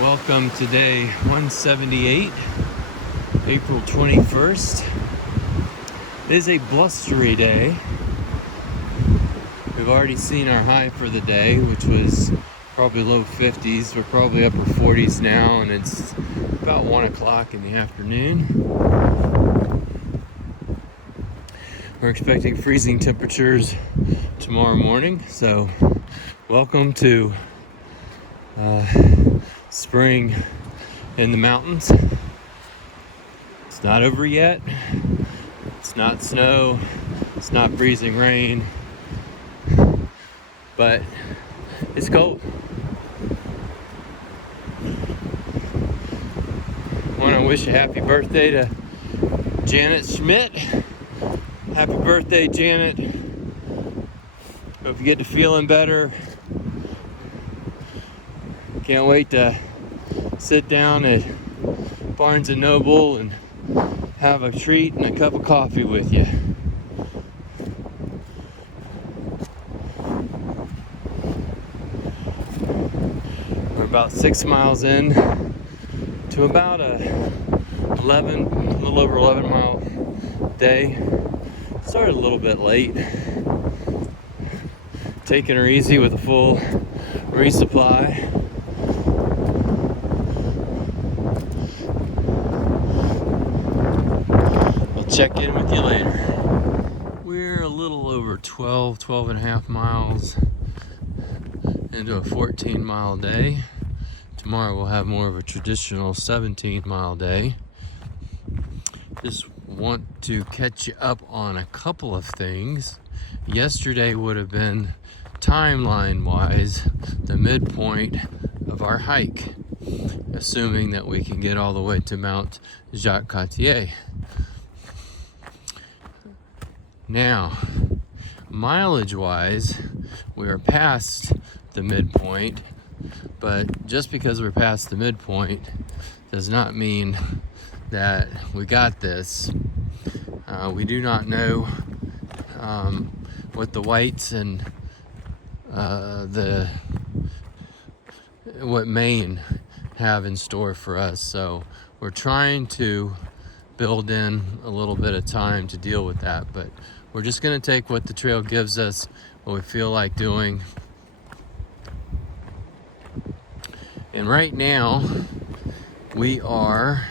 Welcome to day 178, April 21st. It is a blustery day. We've already seen our high for the day, which was probably low 50s. We're probably upper 40s now, and it's about 1 o'clock in the afternoon. We're expecting freezing temperatures tomorrow morning, so welcome to spring in the mountains. It's not over yet. It's not snow. It's not freezing rain. But it's cold. I want to wish a happy birthday to Janet Schmidt. Happy birthday, Janet. Hope you get to feeling better. Can't wait to sit down at Barnes & Noble and have a treat and a cup of coffee with you. We're about 6 miles in to about a little over 11 mile day. Started a little bit late. Taking her easy with a full resupply. Check in with you later. We're a little over 12 and a half miles into a 14-mile day. Tomorrow we'll have more of a traditional 17-mile day. Just want to catch you up on a couple of things. Yesterday would have been, timeline-wise, the midpoint of our hike, assuming that we can get all the way to Mount Jacques Cartier. Now, mileage-wise, we are past the midpoint, but just because we're past the midpoint does not mean that we got this. We do not know what the whites and what Maine have in store for us, so we're trying to build in a little bit of time to deal with that, but we're just going to take what the trail gives us, what we feel like doing. And right now we are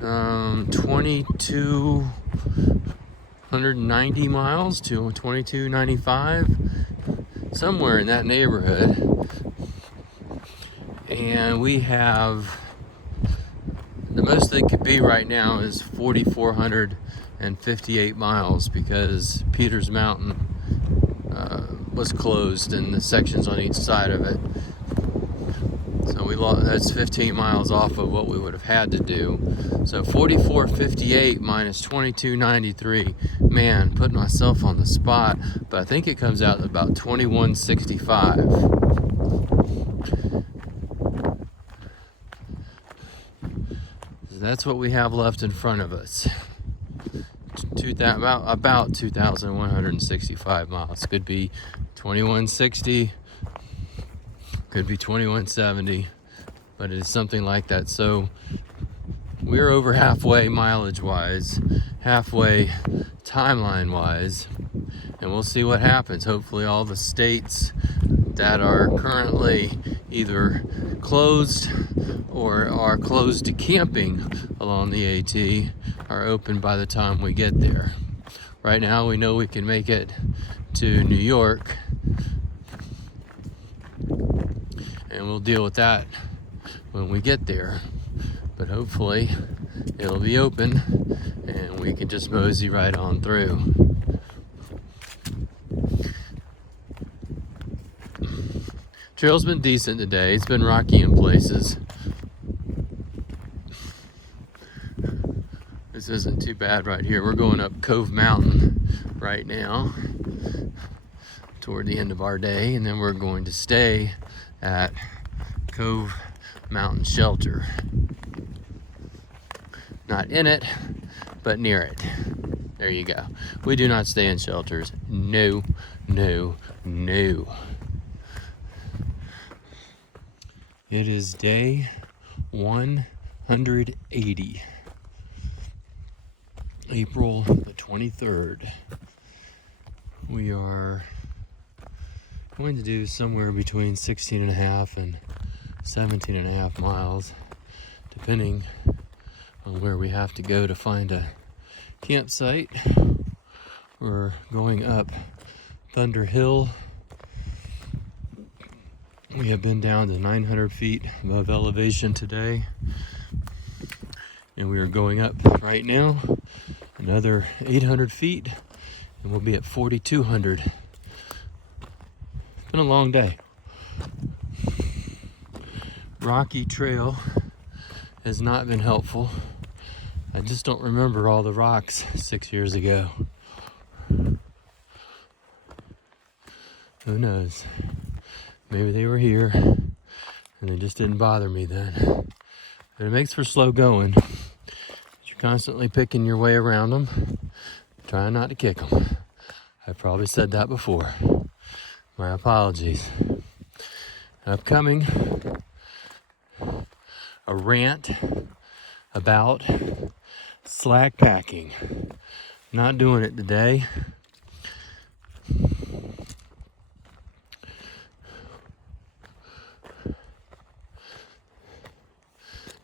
2290 miles to 2295, somewhere in that neighborhood. And we have, the most they could be right now is 4,458 miles because Peters Mountain was closed and the sections on each side of it. So that's 15 miles off of what we would have had to do. So 4458 minus 2293. Man, putting myself on the spot, but I think it comes out to about 2165. That's what we have left in front of us. About 2,165 miles. Could be 2160, could be 2170, but it is something like that. So we're over halfway mileage-wise, halfway timeline-wise, and we'll see what happens. Hopefully all the states that are currently either closed or are closed to camping along the AT are open by the time we get there. Right now we know we can make it to New York, and we'll deal with that when we get there, but hopefully it'll be open and we can just mosey right on through. Trail's been decent today. It's been rocky in places. This isn't too bad right here. We're going up Cove Mountain right now toward the end of our day, and then we're going to stay at Cove Mountain Shelter. Not in it, but near it. There you go. We do not stay in shelters. No, no, no. It is day 180, April the 23rd. We are going to do somewhere between 16 and a half and 17 and a half miles, depending on where we have to go to find a campsite. We're going up Thunder Hill. We have been down to 900 feet above elevation today, and we are going up right now another 800 feet, and we'll be at 4,200. It's been a long day. Rocky trail has not been helpful. I just don't remember all the rocks 6 years ago. Who knows? Maybe they were here and they just didn't bother me then. But it makes for slow going. You're constantly picking your way around them, trying not to kick them. I've probably said that before. My apologies. Upcoming, a rant about slack packing. Not doing it today.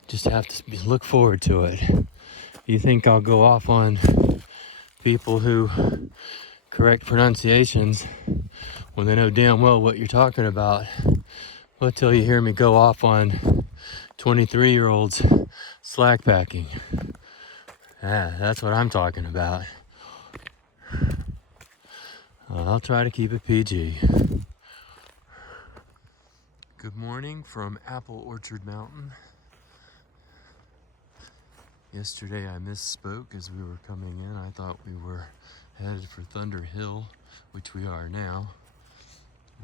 Just have to look forward to it. You think I'll go off on people who correct pronunciations when they know damn well what you're talking about? Well, till you hear me go off on 23-year-olds slack packing. Yeah, that's what I'm talking about. I'll try to keep it PG. Good morning from Apple Orchard Mountain. Yesterday I misspoke as we were coming in. I thought we were headed for Thunder Hill, which we are now.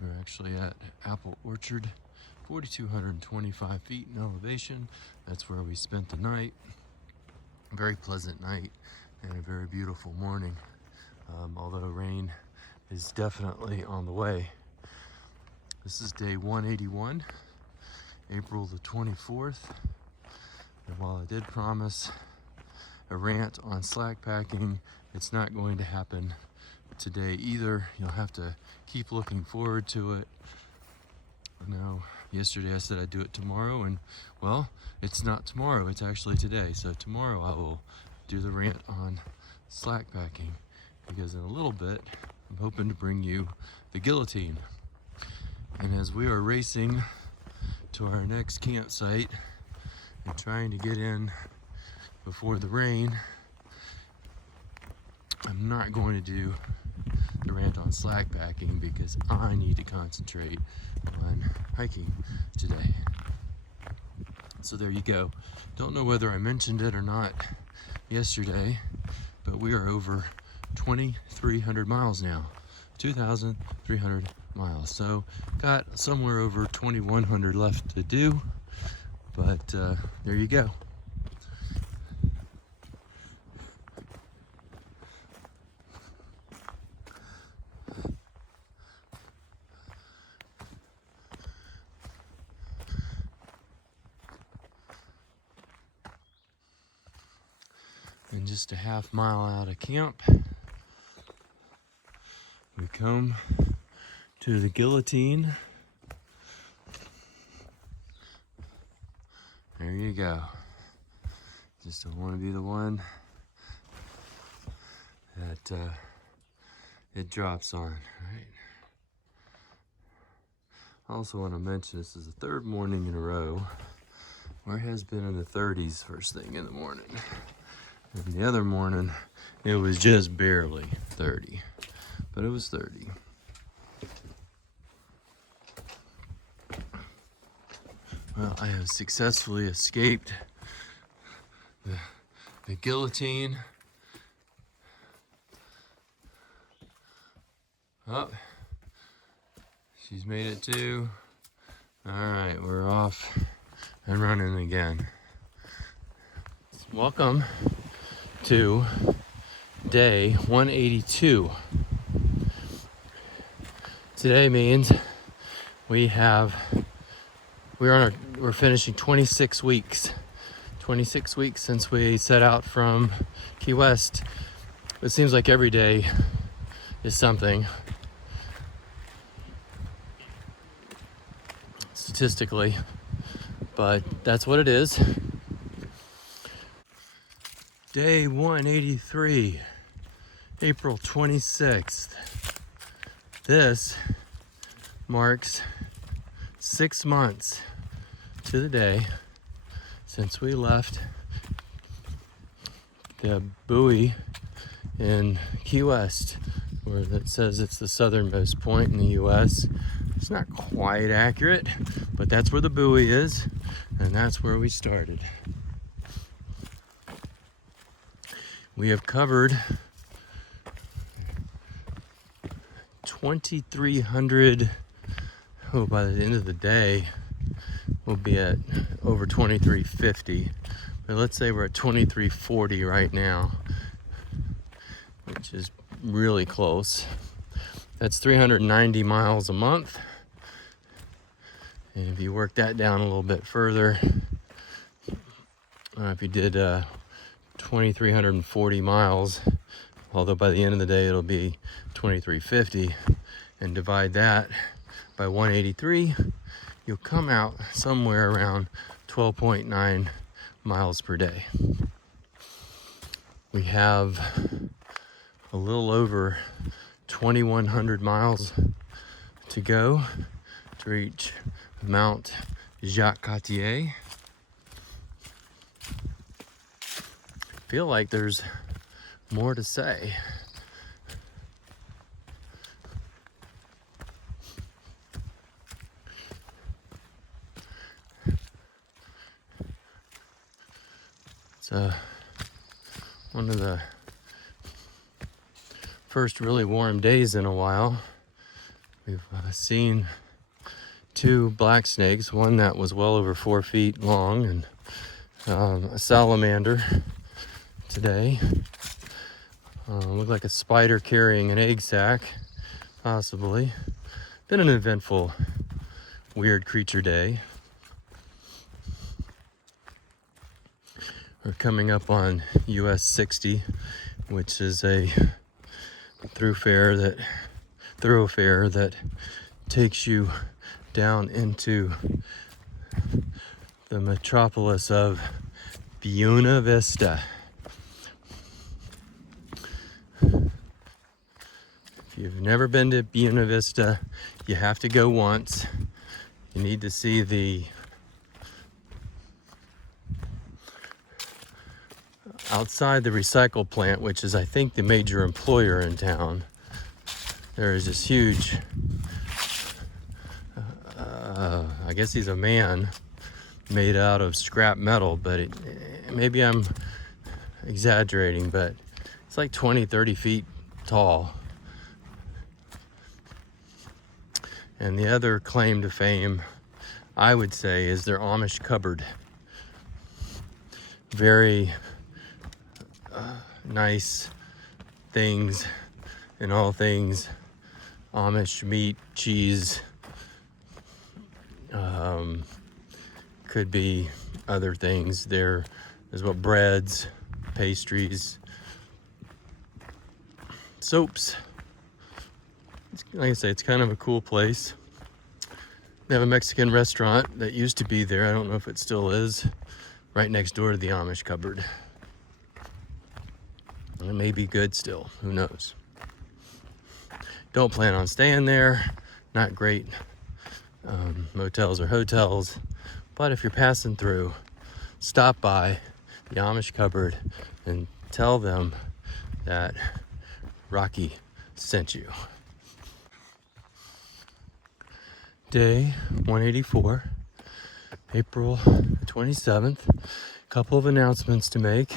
We're actually at Apple Orchard, 4,225 feet in elevation. That's where we spent the night. A very pleasant night and a very beautiful morning, although rain is definitely on the way. This is day 181, April the 24th. And while I did promise a rant on slack packing, it's not going to happen today either. You'll have to keep looking forward to it. Now, yesterday I said I'd do it tomorrow, and well, it's not tomorrow, it's actually today. So tomorrow I will do the rant on slack packing, because in a little bit, I'm hoping to bring you the guillotine. And as we are racing to our next campsite, and trying to get in before the rain, I'm not going to do the rant on slack packing because I need to concentrate on hiking today. So there you go. Don't know whether I mentioned it or not yesterday, but we are over 2,300 miles now. 2,300 miles. So got somewhere over 2,100 left to do. But there you go. And just a half mile out of camp, we come to the guillotine. There you go. Just don't want to be the one that it drops on, right? I also want to mention this is the third morning in a row where it has been in the 30s first thing in the morning. And the other morning, it was just barely 30, but it was 30. Well, I have successfully escaped the guillotine. Oh, she's made it too. All right, we're off and running again. Welcome to day 182. Today means we have we're finishing 26 weeks. 26 weeks since we set out from Key West. It seems like every day is something. Statistically, but that's what it is. Day 183, April 26th. This marks 6 months to the day since we left the buoy in Key West, where it says it's the southernmost point in the U.S. It's not quite accurate, but that's where the buoy is, and that's where we started. We have covered 2,300. Oh, by the end of the day, we'll be at over 2,350. But let's say we're at 2,340 right now, which is really close. That's 390 miles a month. And if you work that down a little bit further, if you did 2,340 miles, although by the end of the day it'll be 2,350, and divide that by 183, you'll come out somewhere around 12.9 miles per day. We have a little over 2,100 miles to go to reach Mount Jacques Cartier. Feel like there's more to say. It's one of the first really warm days in a while. We've seen 2 black snakes, one that was well over 4 feet long, and a salamander today. Looked like a spider carrying an egg sac, possibly. Been an eventful, weird creature day. We're coming up on US 60, which is a thoroughfare that takes you down into the metropolis of Buena Vista. If you've never been to Buena Vista, you have to go once. You need to see the outside the recycle plant, which is, I think, the major employer in town. There is this huge, I guess he's a man, made out of scrap metal, but maybe I'm exaggerating, but it's like 20, 30 feet tall. And the other claim to fame, I would say, is their Amish cupboard. Very nice things, and all things Amish: meat, cheese, could be other things. There's what, breads, pastries, soaps. Like I say, it's kind of a cool place. They have a Mexican restaurant that used to be there. I don't know if it still is, right next door to the Amish cupboard. It may be good still, who knows. Don't plan on staying there. Not great motels or hotels. But if you're passing through, stop by the Amish cupboard and tell them that Rocky sent you. Day 184, April 27th. Couple of announcements to make.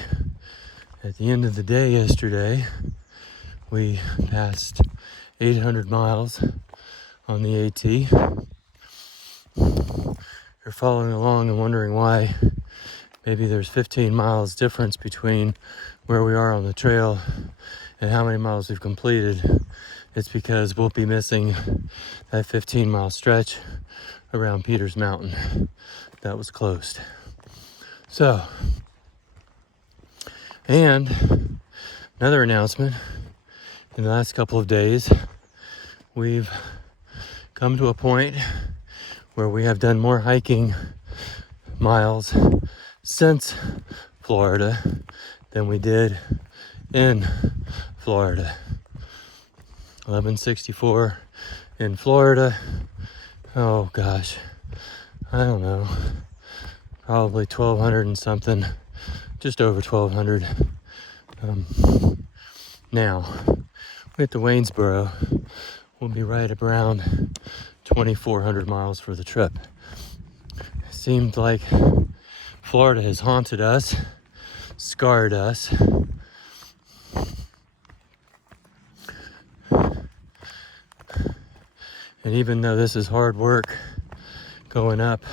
At the end of the day yesterday, we passed 800 miles on the AT. You're following along and wondering why maybe there's 15 miles difference between where we are on the trail and how many miles we've completed. It's because we'll be missing that 15-mile stretch around Peters Mountain that was closed. So, and another announcement, in the last couple of days, we've come to a point where we have done more hiking miles since Florida than we did in Florida. 1164 in Florida. Oh gosh, I don't know, probably 1,200 and something, just over 1,200. Now, we get to Waynesboro, we'll be right around 2,400 miles for the trip. It seemed like Florida has haunted us, scarred us. And even though this is hard work going up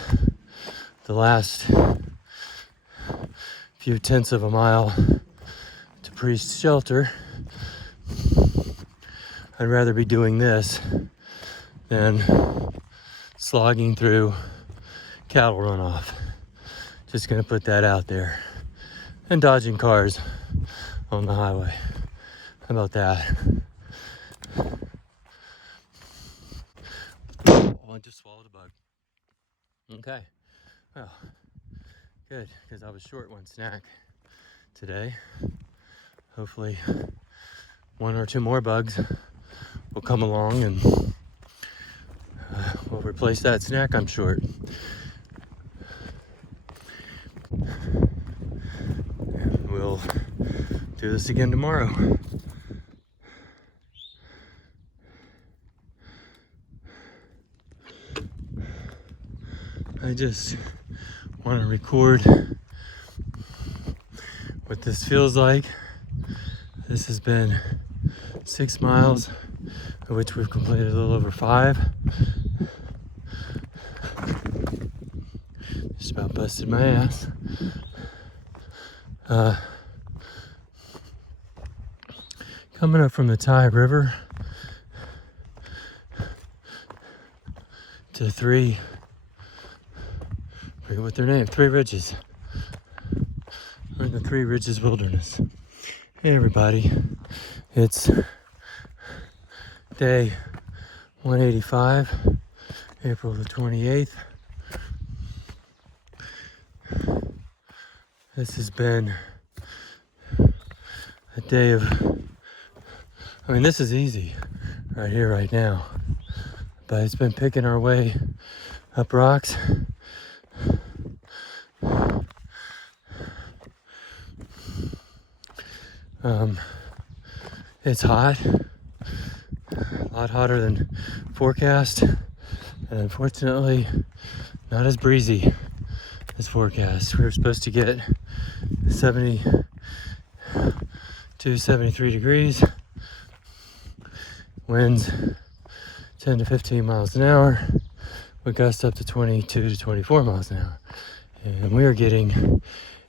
the last few tenths of a mile to Priest's Shelter, I'd rather be doing this than slogging through cattle runoff. Just gonna put that out there. And dodging cars on the highway. How about that? Oh, I just swallowed a bug. Okay. Well, good, because I was short one snack today. Hopefully one or two more bugs will come along and we'll replace that snack I'm short. And we'll do this again tomorrow. I just want to record what this feels like. This has been 6 miles, of which we've completed a little over 5. Just about busted my ass. Coming up from the Tye River to I forget what their name, Three Ridges. We're in the Three Ridges Wilderness. Hey everybody, it's day 185, April the 28th. This has been a day of, this is easy right here, right now, but it's been picking our way up rocks. It's hot, a lot hotter than forecast, and unfortunately not as breezy as forecast. We were supposed to get 72, 73 degrees, winds 10 to 15 miles an hour, with gusts up to 22 to 24 miles an hour. And we are getting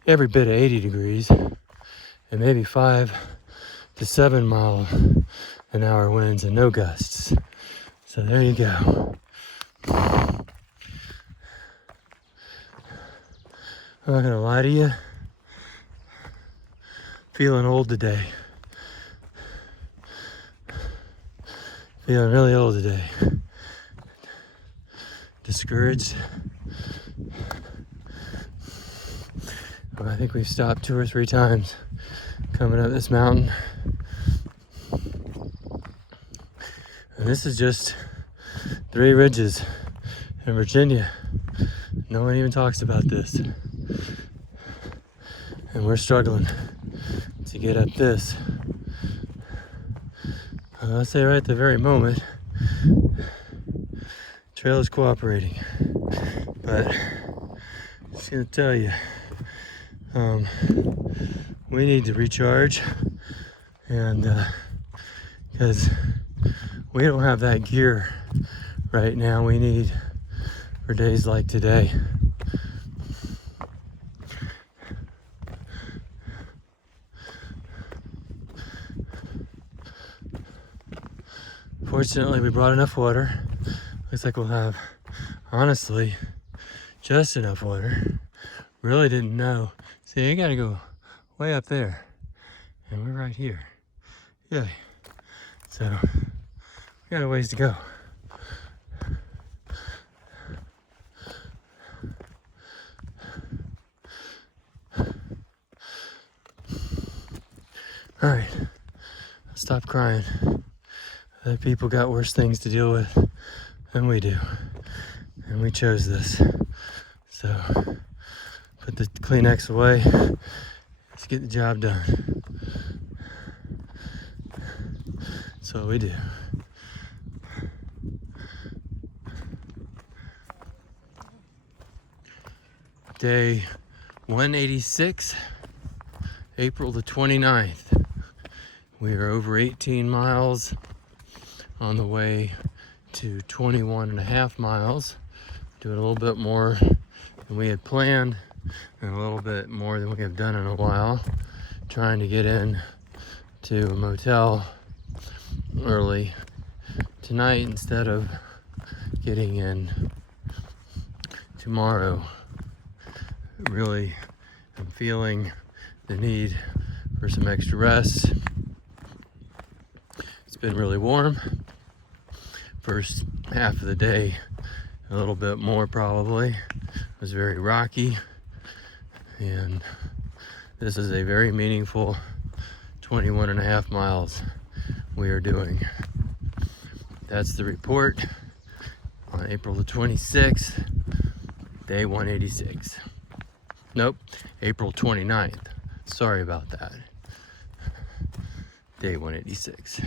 every bit of 80 degrees and maybe 5 to 7 mile an hour winds and no gusts. So there you go. I'm not gonna lie to you, feeling old today. Feeling really old today. Discouraged. I think we've stopped 2 or 3 times coming up this mountain. And this is just Three Ridges in Virginia. No one even talks about this. And we're struggling to get up this. I'll say right at the very moment, trail is cooperating. But just gonna tell you, we need to recharge, and because we don't have that gear right now we need for days like today. Fortunately, we brought enough water. Looks like we'll have honestly, just enough water. Really didn't know. See, you gotta go way up there. And we're right here. Yeah. So, we got a ways to go. All right, stop crying. Other people got worse things to deal with than we do. And we chose this. So, put the Kleenex away. Let's get the job done. That's what we do. Day 186, April the 29th. We are over 18 miles on the way to 21 and a half miles. Doing a little bit more than we had planned and a little bit more than we have done in a while. Trying to get in to a motel early tonight instead of getting in tomorrow. Really, I'm feeling the need for some extra rest. It's been really warm. First half of the day, a little bit more probably. It was very rocky. And this is a very meaningful 21 and a half miles we are doing. That's the report on April the 26th, day 186. Nope, April 29th. Sorry about that. Day 186.